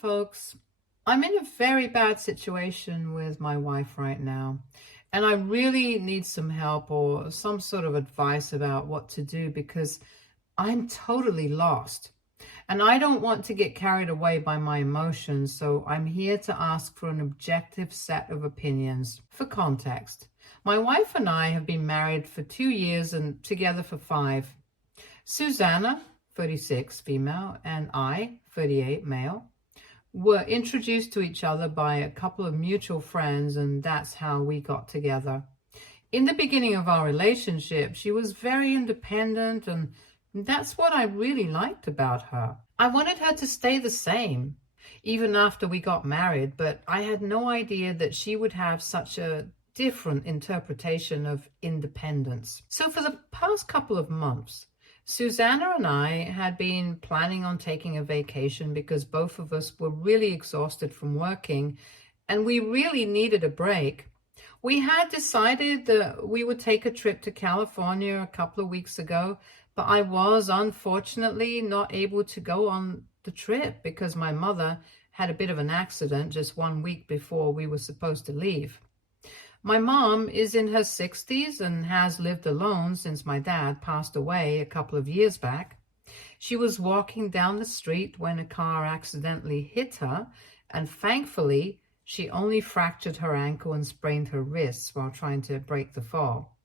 folks. I'm in a very bad situation with my wife right now, and I really need some help or some sort of advice about what to do because I'm totally lost. And I don't want to get carried away by my emotions, so I'm here to ask for an objective set of opinions. For context, my wife and I have been married for 2 years and together for 5. Susanna, 36, female, and I, 38, male, were introduced to each other by a couple of mutual friends, and that's how we got together. In the beginning of our relationship, she was very independent, and that's what I really liked about her. I wanted her to stay the same, even after we got married, but I had no idea that she would have such a different interpretation of independence. So for the past couple of months, Susanna and I had been planning on taking a vacation because both of us were really exhausted from working and we really needed a break. We had decided that we would take a trip to California a couple of weeks ago, but I was unfortunately not able to go on the trip because my mother had a bit of an accident just 1 week before we were supposed to leave. My mom is in her 60s and has lived alone since my dad passed away a couple of years back. She was walking down the street when a car accidentally hit her, and thankfully, she only fractured her ankle and sprained her wrists while trying to break the fall.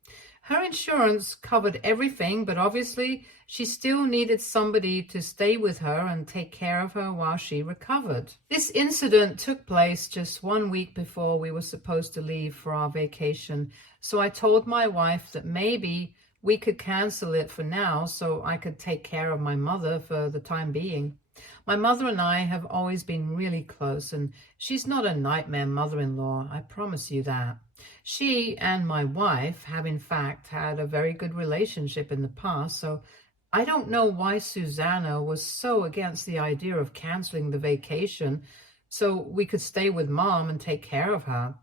Her insurance covered everything, but obviously she still needed somebody to stay with her and take care of her while she recovered. This incident took place just 1 week before we were supposed to leave for our vacation, so I told my wife that maybe we could cancel it for now so I could take care of my mother for the time being. My mother and I have always been really close, and she's not a nightmare mother-in-law, I promise you that. She and my wife have in fact had a very good relationship in the past, so I don't know why Susanna was so against the idea of canceling the vacation so we could stay with Mom and take care of her.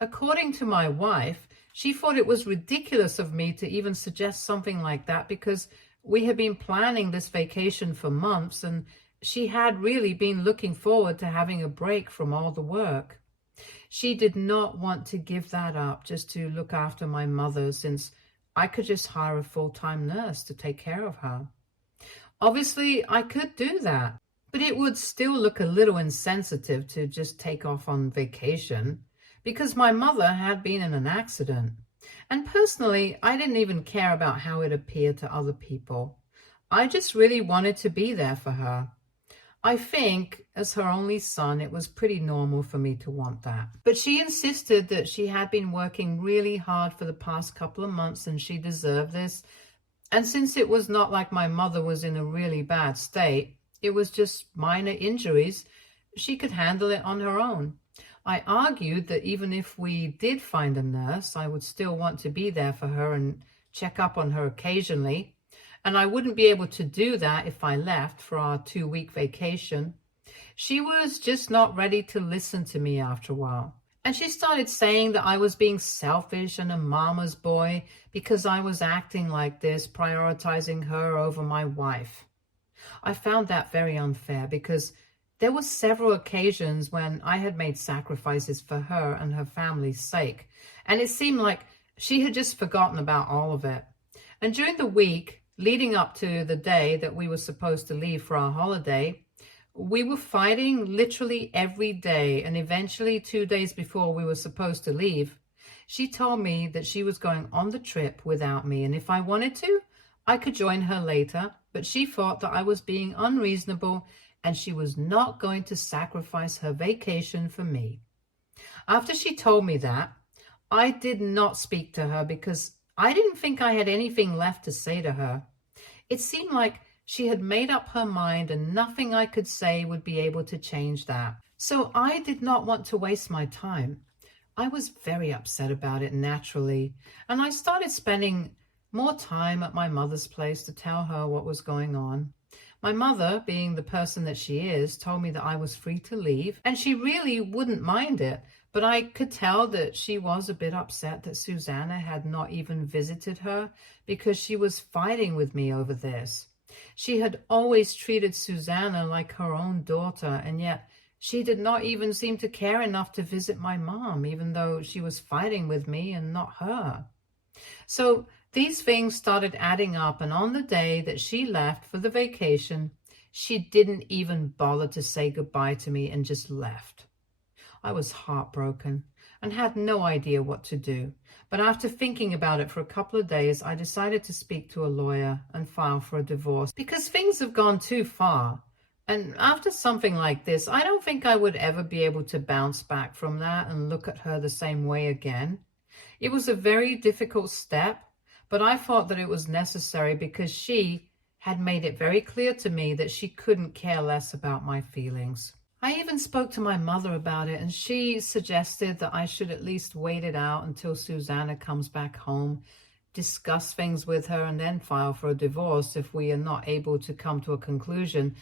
According to my wife, she thought it was ridiculous of me to even suggest something like that because we had been planning this vacation for months and she had really been looking forward to having a break from all the work. She did not want to give that up just to look after my mother since I could just hire a full-time nurse to take care of her. Obviously, I could do that, but it would still look a little insensitive to just take off on vacation because my mother had been in an accident. And personally, I didn't even care about how it appeared to other people. I just really wanted to be there for her. I think, as her only son, it was pretty normal for me to want that. But she insisted that she had been working really hard for the past couple of months and she deserved this. And since it was not like my mother was in a really bad state, it was just minor injuries, she could handle it on her own. I argued that even if we did find a nurse, I would still want to be there for her and check up on her occasionally. And I wouldn't be able to do that if I left for our 2-week vacation. She was just not ready to listen to me after a while. And she started saying that I was being selfish and a mama's boy because I was acting like this, prioritizing her over my wife. I found that very unfair because there were several occasions when I had made sacrifices for her and her family's sake, and it seemed like she had just forgotten about all of it. And during the week leading up to the day that we were supposed to leave for our holiday, we were fighting literally every day, and eventually 2 days before we were supposed to leave, she told me that she was going on the trip without me, and if I wanted to, I could join her later, but she thought that I was being unreasonable and she was not going to sacrifice her vacation for me. After she told me that, I did not speak to her because I didn't think I had anything left to say to her. It seemed like she had made up her mind and nothing I could say would be able to change that. So I did not want to waste my time. I was very upset about it naturally, and I started spending more time at my mother's place to tell her what was going on. My mother, being the person that she is, told me that I was free to leave, and she really wouldn't mind it, but I could tell that she was a bit upset that Susanna had not even visited her because she was fighting with me over this. She had always treated Susanna like her own daughter, and yet She did not even seem to care enough to visit my mom, even though she was fighting with me and not her. So these things started adding up, and on the day that she left for the vacation, she didn't even bother to say goodbye to me and just left. I was heartbroken and had no idea what to do. But after thinking about it for a couple of days, I decided to speak to a lawyer and file for a divorce because things have gone too far. And after something like this, I don't think I would ever be able to bounce back from that and look at her the same way again. It was a very difficult step, but I thought that it was necessary because she had made it very clear to me that she couldn't care less about my feelings. I even spoke to my mother about it, and she suggested that I should at least wait it out until Susanna comes back home, discuss things with her, and then file for a divorce if we are not able to come to a conclusion.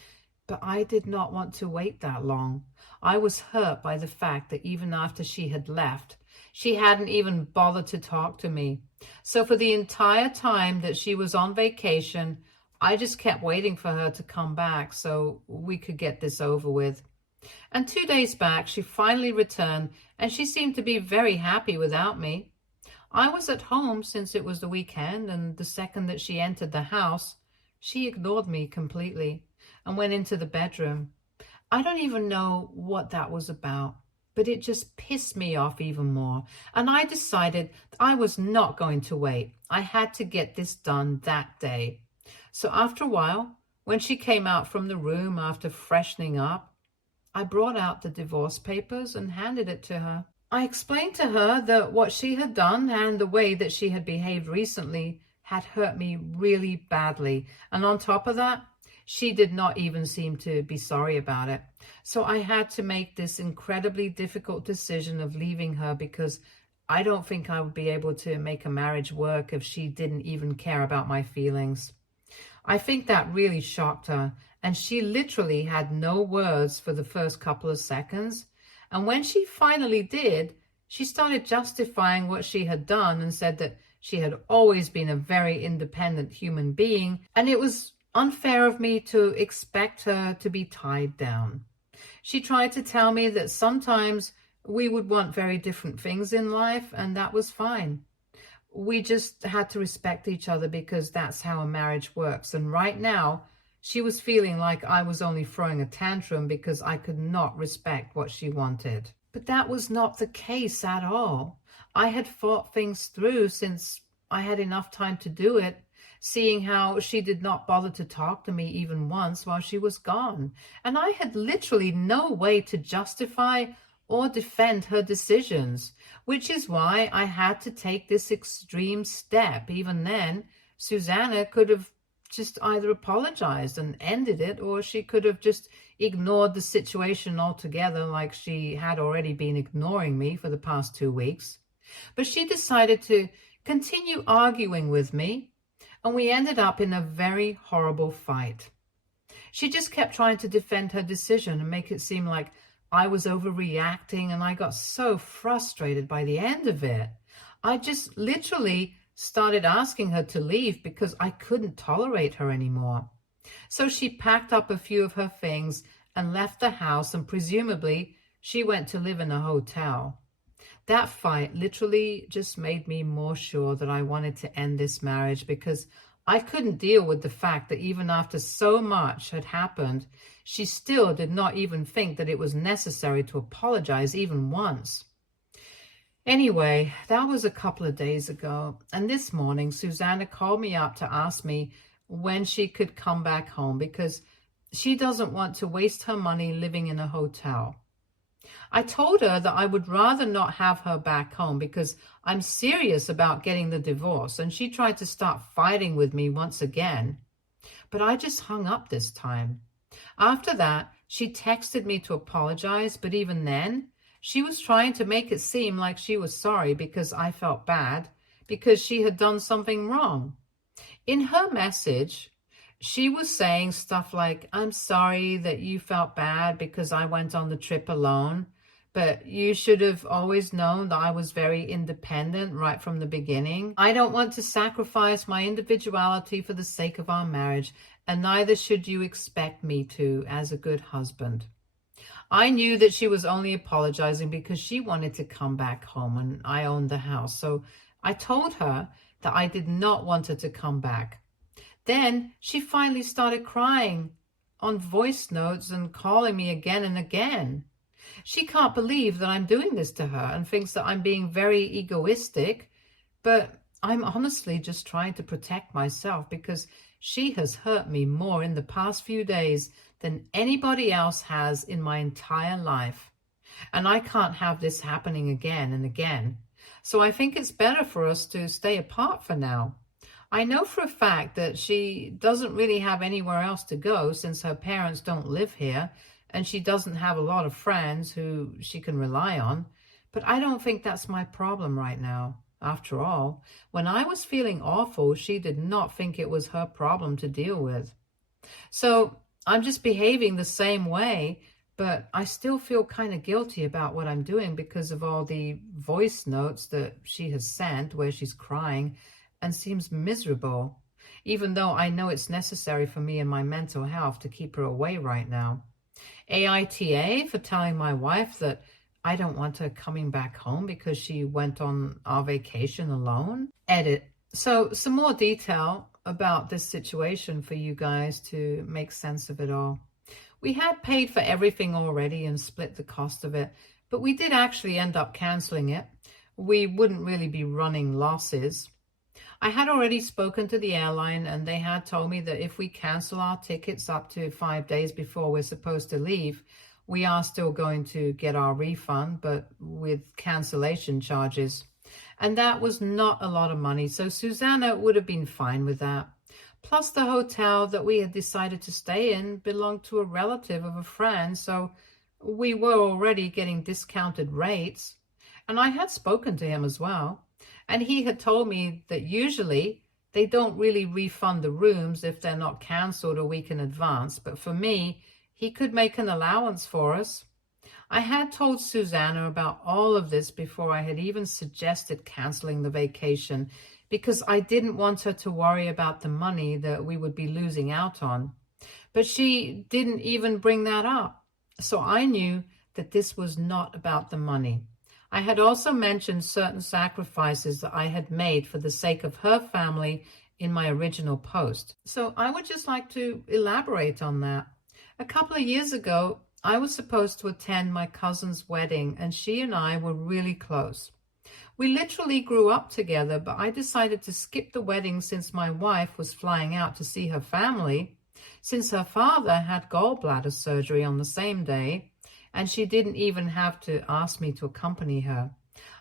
But I did not want to wait that long. I was hurt by the fact that even after she had left, she hadn't even bothered to talk to me. So for the entire time that she was on vacation, I just kept waiting for her to come back so we could get this over with. And 2 days back, she finally returned, and she seemed to be very happy without me. I was at home since it was the weekend, and the second that she entered the house, she ignored me completely and went into the bedroom. I don't even know what that was about, but it just pissed me off even more. And I decided I was not going to wait. I had to get this done that day. So after a while, when she came out from the room after freshening up, I brought out the divorce papers and handed it to her. I explained to her that what she had done and the way that she had behaved recently had hurt me really badly. And on top of that, she did not even seem to be sorry about it. So I had to make this incredibly difficult decision of leaving her because I don't think I would be able to make a marriage work if she didn't even care about my feelings. I think that really shocked her, and she literally had no words for the first couple of seconds. And when she finally did, she started justifying what she had done and said that she had always been a very independent human being, and it was unfair of me to expect her to be tied down. She tried to tell me that sometimes we would want very different things in life, and that was fine. We just had to respect each other because that's how a marriage works. And right now, she was feeling like I was only throwing a tantrum because I could not respect what she wanted. But that was not the case at all. I had thought things through since I had enough time to do it, seeing how she did not bother to talk to me even once while she was gone. And I had literally no way to justify or defend her decisions, which is why I had to take this extreme step. Even then, Susanna could have just either apologized and ended it, or she could have just ignored the situation altogether like she had already been ignoring me for the past 2 weeks. But she decided to continue arguing with me, and we ended up in a very horrible fight. She just kept trying to defend her decision and make it seem like I was overreacting, and I got so frustrated by the end of it. I just literally started asking her to leave because I couldn't tolerate her anymore. So she packed up a few of her things and left the house, and presumably she went to live in a hotel. That fight literally just made me more sure that I wanted to end this marriage because I couldn't deal with the fact that even after so much had happened, she still did not even think that it was necessary to apologize even once. Anyway, that was a couple of days ago, and this morning Susanna called me up to ask me when she could come back home because she doesn't want to waste her money living in a hotel. I told her that I would rather not have her back home because I'm serious about getting the divorce, and she tried to start fighting with me once again. But I just hung up this time. After that, she texted me to apologize, but even then, she was trying to make it seem like she was sorry because I felt bad because she had done something wrong. In her message, she was saying stuff like, I'm sorry that you felt bad because I went on the trip alone, but you should have always known that I was very independent right from the beginning. I don't want to sacrifice my individuality for the sake of our marriage, and neither should you expect me to as a good husband. I knew that she was only apologizing because she wanted to come back home and I owned the house. So I told her that I did not want her to come back. Then she finally started crying on voice notes and calling me again and again. She can't believe that I'm doing this to her and thinks that I'm being very egoistic, but I'm honestly just trying to protect myself because she has hurt me more in the past few days than anybody else has in my entire life. And I can't have this happening again and again. So I think it's better for us to stay apart for now. I know for a fact that she doesn't really have anywhere else to go since her parents don't live here and she doesn't have a lot of friends who she can rely on. But I don't think that's my problem right now. After all, when I was feeling awful, she did not think it was her problem to deal with. So I'm just behaving the same way, but I still feel kind of guilty about what I'm doing because of all the voice notes that she has sent where she's crying and seems miserable, even though I know it's necessary for me and my mental health to keep her away right now. AITA for telling my wife that I don't want her coming back home because she went on our vacation alone. Edit. So some more detail about this situation for you guys to make sense of it all. We had paid for everything already and split the cost of it, but we did actually end up canceling it. We wouldn't really be running losses. I had already spoken to the airline and they had told me that if we cancel our tickets up to 5 days before we're supposed to leave, we are still going to get our refund, but with cancellation charges. And that was not a lot of money, so Susanna would have been fine with that. Plus the hotel that we had decided to stay in belonged to a relative of a friend, so we were already getting discounted rates. And I had spoken to him as well. And he had told me that usually they don't really refund the rooms if they're not canceled a week in advance. But for me, he could make an allowance for us. I had told Susanna about all of this before I had even suggested canceling the vacation because I didn't want her to worry about the money that we would be losing out on. But she didn't even bring that up. So I knew that this was not about the money. I had also mentioned certain sacrifices that I had made for the sake of her family in my original post. So I would just like to elaborate on that. A couple of years ago, I was supposed to attend my cousin's wedding, and she and I were really close. We literally grew up together, but I decided to skip the wedding since my wife was flying out to see her family, since her father had gallbladder surgery on the same day, and she didn't even have to ask me to accompany her.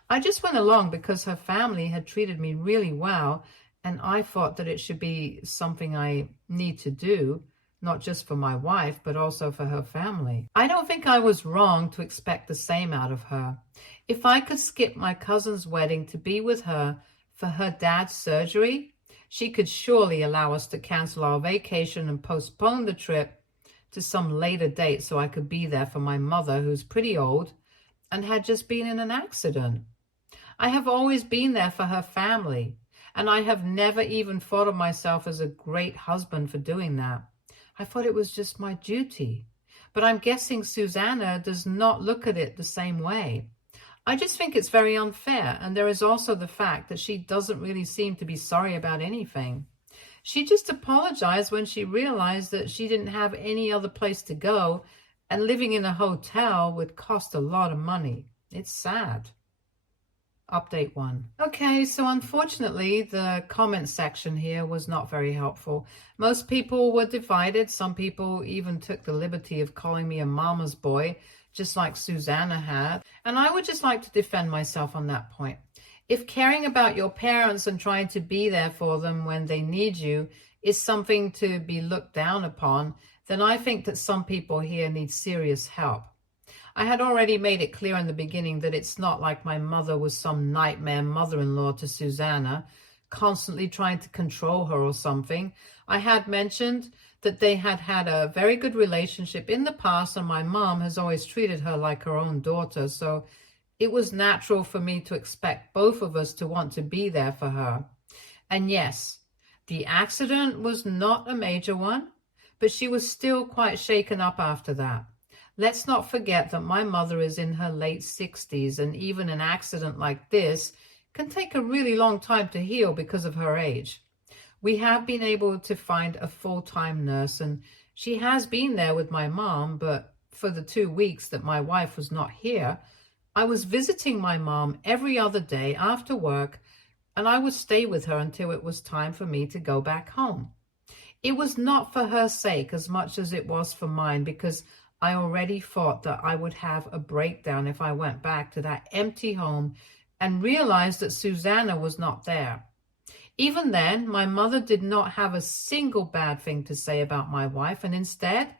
I just went along because her family had treated me really well, and I thought that it should be something I need to do, not just for my wife, but also for her family. I don't think I was wrong to expect the same out of her. If I could skip my cousin's wedding to be with her for her dad's surgery, she could surely allow us to cancel our vacation and postpone the trip to some later date so I could be there for my mother, who's pretty old and had just been in an accident. I have always been there for her family, and I have never even thought of myself as a great husband for doing that. I thought it was just my duty. But I'm guessing Susanna does not look at it the same way. I just think it's very unfair, and there is also the fact that she doesn't really seem to be sorry about anything. She just apologized when she realized that she didn't have any other place to go, and living in a hotel would cost a lot of money. It's sad. Update 1. Okay, so unfortunately, the comment section here was not very helpful. Most people were divided. Some people even took the liberty of calling me a mama's boy, just like Susanna had. And I would just like to defend myself on that point. If caring about your parents and trying to be there for them when they need you is something to be looked down upon, then I think that some people here need serious help. I had already made it clear in the beginning that it's not like my mother was some nightmare mother-in-law to Susanna, constantly trying to control her or something. I had mentioned that they had had a very good relationship in the past, and my mom has always treated her like her own daughter, so it was natural for me to expect both of us to want to be there for her. And yes, the accident was not a major one, but she was still quite shaken up after that. Let's not forget that my mother is in her late 60s, and even an accident like this can take a really long time to heal because of her age. We have been able to find a full-time nurse, and she has been there with my mom, but for the 2 weeks that my wife was not here, I was visiting my mom every other day after work, and I would stay with her until it was time for me to go back home. It was not for her sake as much as it was for mine, because I already thought that I would have a breakdown if I went back to that empty home and realized that Susanna was not there. Even then, my mother did not have a single bad thing to say about my wife, and instead,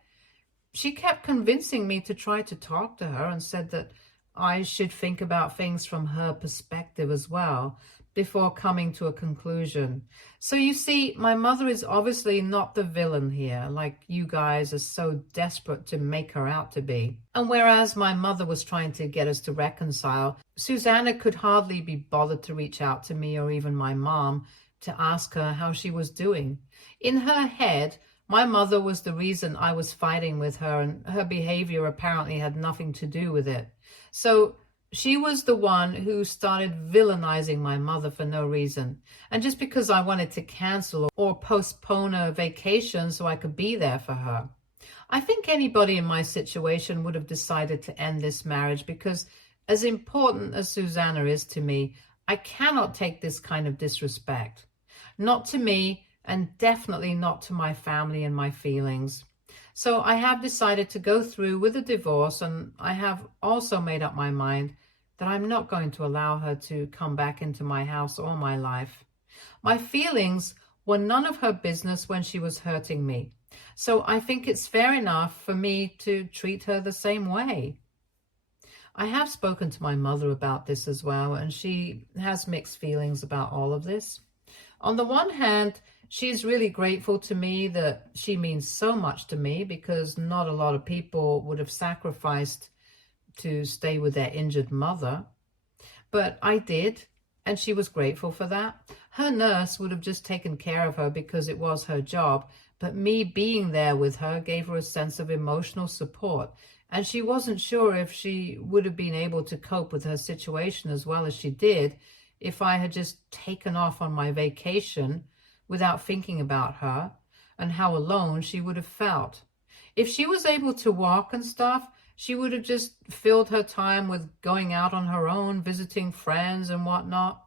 she kept convincing me to try to talk to her and said that I should think about things from her perspective as well before coming to a conclusion. So you see, my mother is obviously not the villain here, like you guys are so desperate to make her out to be. And whereas my mother was trying to get us to reconcile, Susanna could hardly be bothered to reach out to me or even my mom to ask her how she was doing. In her head, my mother was the reason I was fighting with her, and her behavior apparently had nothing to do with it. So she was the one who started villainizing my mother for no reason. And just because I wanted to cancel or postpone a vacation so I could be there for her. I think anybody in my situation would have decided to end this marriage, because as important as Susanna is to me, I cannot take this kind of disrespect. Not to me, and definitely not to my family and my feelings. So I have decided to go through with a divorce, and I have also made up my mind that I'm not going to allow her to come back into my house or my life. My feelings were none of her business when she was hurting me. So I think it's fair enough for me to treat her the same way. I have spoken to my mother about this as well, and she has mixed feelings about all of this. On the one hand, she's really grateful to me that she means so much to me, because not a lot of people would have sacrificed to stay with their injured mother. But I did, and she was grateful for that. Her nurse would have just taken care of her because it was her job, but me being there with her gave her a sense of emotional support, and she wasn't sure if she would have been able to cope with her situation as well as she did if I had just taken off on my vacation without thinking about her, and how alone she would have felt. If she was able to walk and stuff, she would have just filled her time with going out on her own, visiting friends and whatnot.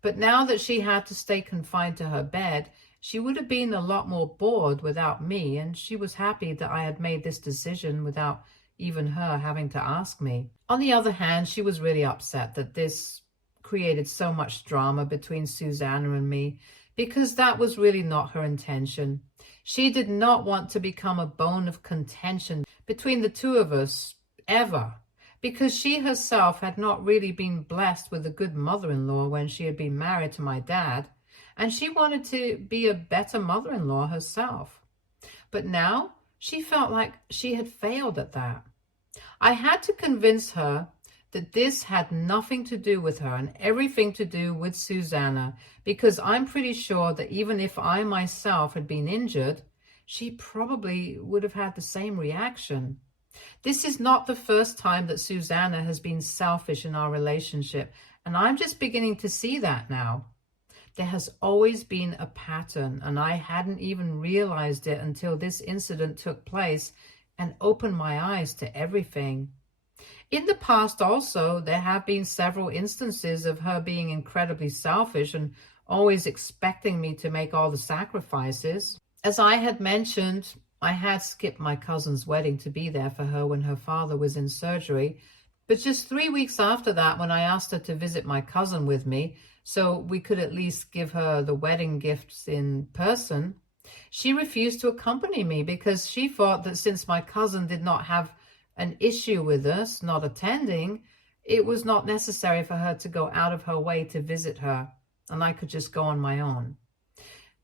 But now that she had to stay confined to her bed, she would have been a lot more bored without me, and she was happy that I had made this decision without even her having to ask me. On the other hand, she was really upset that this created so much drama between Susanna and me, because that was really not her intention. She did not want to become a bone of contention between the two of us, ever, because she herself had not really been blessed with a good mother-in-law when she had been married to my dad, and she wanted to be a better mother-in-law herself. But now she felt like she had failed at that. I had to convince her that this had nothing to do with her and everything to do with Susanna, because I'm pretty sure that even if I myself had been injured, she probably would have had the same reaction. This is not the first time that Susanna has been selfish in our relationship, and I'm just beginning to see that now. There has always been a pattern, and I hadn't even realized it until this incident took place and opened my eyes to everything. In the past also, there have been several instances of her being incredibly selfish and always expecting me to make all the sacrifices. As I had mentioned, I had skipped my cousin's wedding to be there for her when her father was in surgery. But just 3 weeks after that, when I asked her to visit my cousin with me, so we could at least give her the wedding gifts in person, she refused to accompany me because she thought that since my cousin did not have an issue with us not attending, it was not necessary for her to go out of her way to visit her, and I could just go on my own.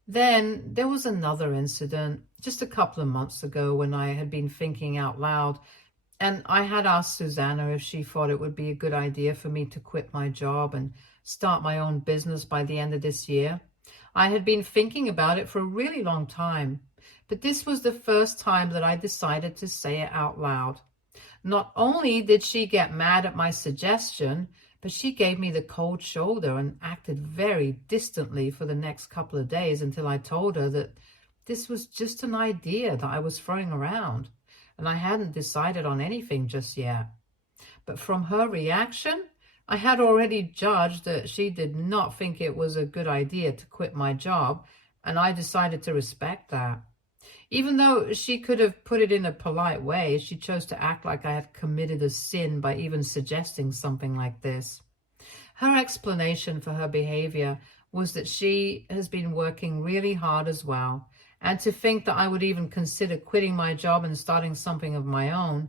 Then there was another incident just a couple of months ago when I had been thinking out loud, and I had asked Susanna if she thought it would be a good idea for me to quit my job and start my own business by the end of this year. I had been thinking about it for a really long time, but this was the first time that I decided to say it out loud. Not only did she get mad at my suggestion, but she gave me the cold shoulder and acted very distantly for the next couple of days until I told her that this was just an idea that I was throwing around, and I hadn't decided on anything just yet. But from her reaction, I had already judged that she did not think it was a good idea to quit my job, and I decided to respect that. Even though she could have put it in a polite way, she chose to act like I had committed a sin by even suggesting something like this. Her explanation for her behavior was that she has been working really hard as well, and to think that I would even consider quitting my job and starting something of my own,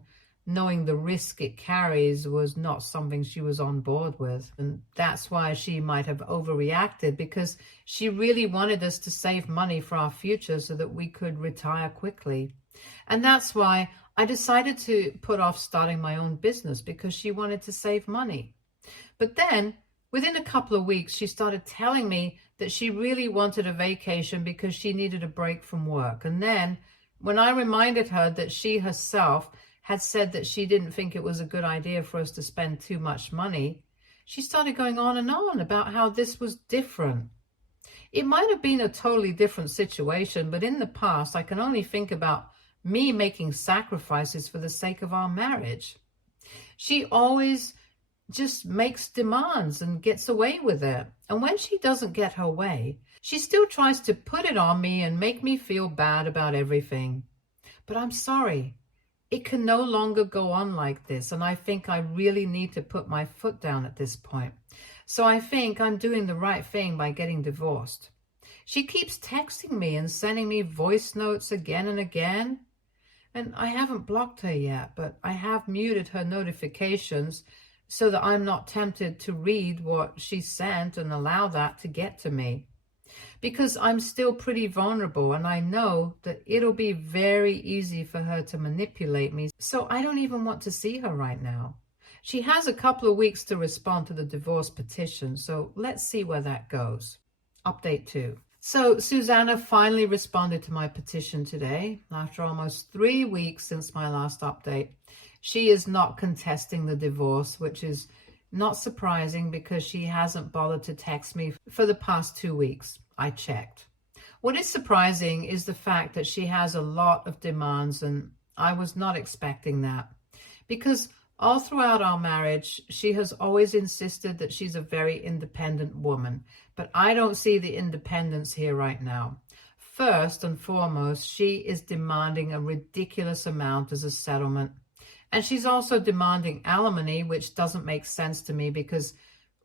knowing the risk it carries, was not something she was on board with. And that's why she might have overreacted, because she really wanted us to save money for our future so that we could retire quickly. And that's why I decided to put off starting my own business, because she wanted to save money. But then, within a couple of weeks, she started telling me that she really wanted a vacation because she needed a break from work. And then, when I reminded her that she herself had said that she didn't think it was a good idea for us to spend too much money, she started going on and on about how this was different. It might have been a totally different situation, but in the past, I can only think about me making sacrifices for the sake of our marriage. She always just makes demands and gets away with it. And when she doesn't get her way, she still tries to put it on me and make me feel bad about everything. But I'm sorry. It can no longer go on like this, and I think I really need to put my foot down at this point. So I think I'm doing the right thing by getting divorced. She keeps texting me and sending me voice notes again and again. And I haven't blocked her yet, but I have muted her notifications so that I'm not tempted to read what she sent and allow that to get to me. Because I'm still pretty vulnerable, and I know that it'll be very easy for her to manipulate me, so I don't even want to see her right now. She has a couple of weeks to respond to the divorce petition, so let's see where that goes. Update 2. So Susanna finally responded to my petition today, after almost 3 weeks since my last update. She is not contesting the divorce, which is not surprising because she hasn't bothered to text me for the past 2 weeks. I checked. What is surprising is the fact that she has a lot of demands, and I was not expecting that. Because all throughout our marriage, she has always insisted that she's a very independent woman. But I don't see the independence here right now. First and foremost, she is demanding a ridiculous amount as a settlement. And she's also demanding alimony, which doesn't make sense to me because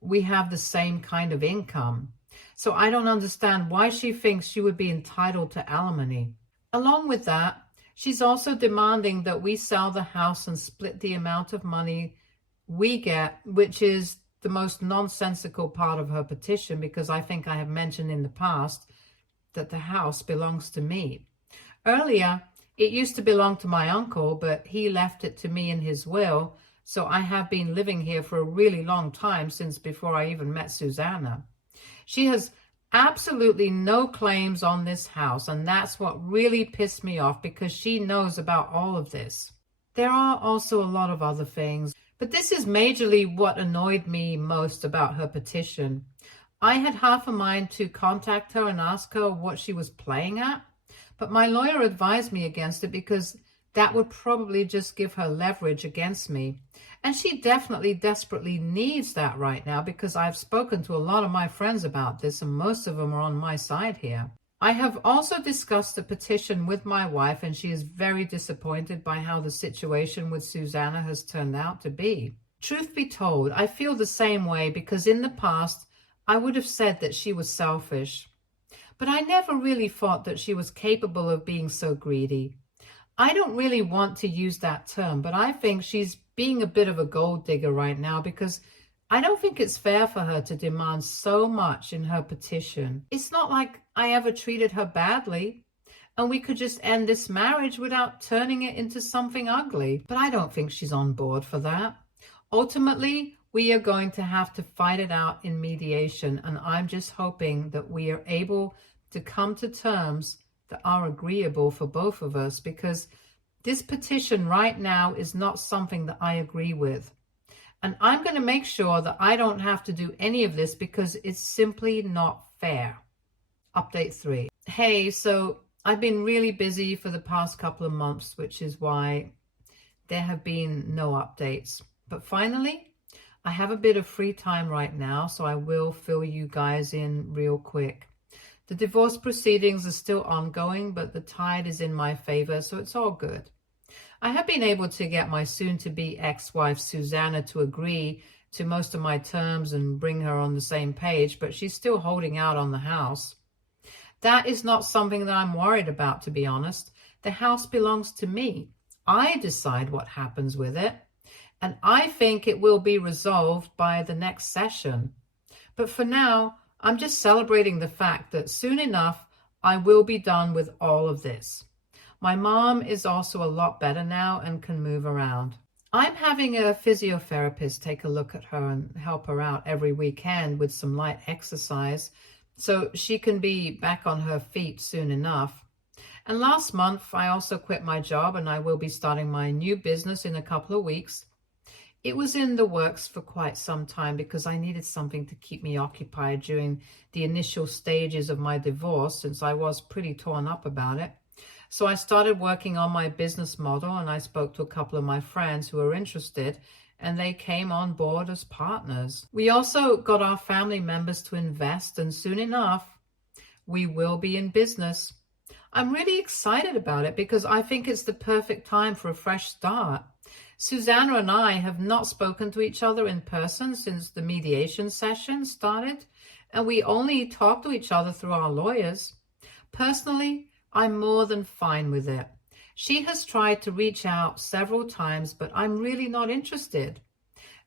we have the same kind of income. So I don't understand why she thinks she would be entitled to alimony. Along with that, she's also demanding that we sell the house and split the amount of money we get, which is the most nonsensical part of her petition, because I think I have mentioned in the past that the house belongs to me. Earlier, it used to belong to my uncle, but he left it to me in his will, so I have been living here for a really long time, since before I even met Susanna. She has absolutely no claims on this house, and that's what really pissed me off, because she knows about all of this. There are also a lot of other things, but this is majorly what annoyed me most about her petition. I had half a mind to contact her and ask her what she was playing at, but my lawyer advised me against it because that would probably just give her leverage against me. And she definitely desperately needs that right now, because I've spoken to a lot of my friends about this, and most of them are on my side here. I have also discussed the petition with my wife, and she is very disappointed by how the situation with Susanna has turned out to be. Truth be told, I feel the same way, because in the past, I would have said that she was selfish. But I never really thought that she was capable of being so greedy. I don't really want to use that term, but I think she's being a bit of a gold digger right now, because I don't think it's fair for her to demand so much in her petition. It's not like I ever treated her badly, and we could just end this marriage without turning it into something ugly. But I don't think she's on board for that. Ultimately, we are going to have to fight it out in mediation, and I'm just hoping that we are able to come to terms that are agreeable for both of us, because This petition right now is not something that I agree with. And I'm going to make sure that I don't have to do any of this because it's simply not fair. Update 3. Hey, so I've been really busy for the past couple of months, which is why there have been no updates. But finally, I have a bit of free time right now, so I will fill you guys in real quick. The divorce proceedings are still ongoing, but the tide is in my favor, so it's all good. I have been able to get my soon-to-be ex-wife Susanna to agree to most of my terms and bring her on the same page, but she's still holding out on the house. That is not something that I'm worried about, to be honest. The house belongs to me. I decide what happens with it, and I think it will be resolved by the next session. But for now, I'm just celebrating the fact that soon enough, I will be done with all of this. My mom is also a lot better now and can move around. I'm having a physiotherapist take a look at her and help her out every weekend with some light exercise so she can be back on her feet soon enough. And last month, I also quit my job and I will be starting my new business in a couple of weeks. It was in the works for quite some time because I needed something to keep me occupied during the initial stages of my divorce, since I was pretty torn up about it. So I started working on my business model and I spoke to a couple of my friends who were interested and they came on board as partners. We also got our family members to invest and soon enough, we will be in business. I'm really excited about it because I think it's the perfect time for a fresh start. Susanna and I have not spoken to each other in person since the mediation session started, and we only talk to each other through our lawyers. Personally, I'm more than fine with it. She has tried to reach out several times, but I'm really not interested.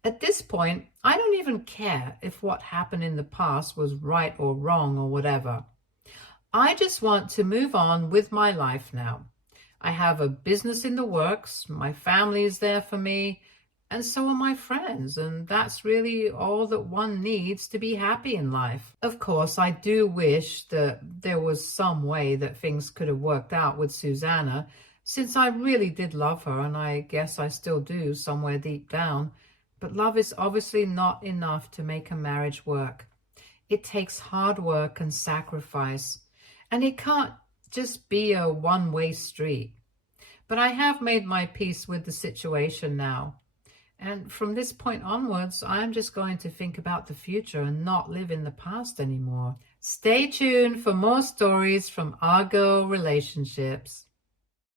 At this point, I don't even care if what happened in the past was right or wrong or whatever. I just want to move on with my life now. I have a business in the works, my family is there for me, and so are my friends, and that's really all that one needs to be happy in life. Of course, I do wish that there was some way that things could have worked out with Susanna, since I really did love her, and I guess I still do somewhere deep down. But love is obviously not enough to make a marriage work. It takes hard work and sacrifice, and it can't just be a one-way street. But I have made my peace with the situation now. And from this point onwards, I'm just going to think about the future and not live in the past anymore. Stay tuned for more stories from Argo Relationships.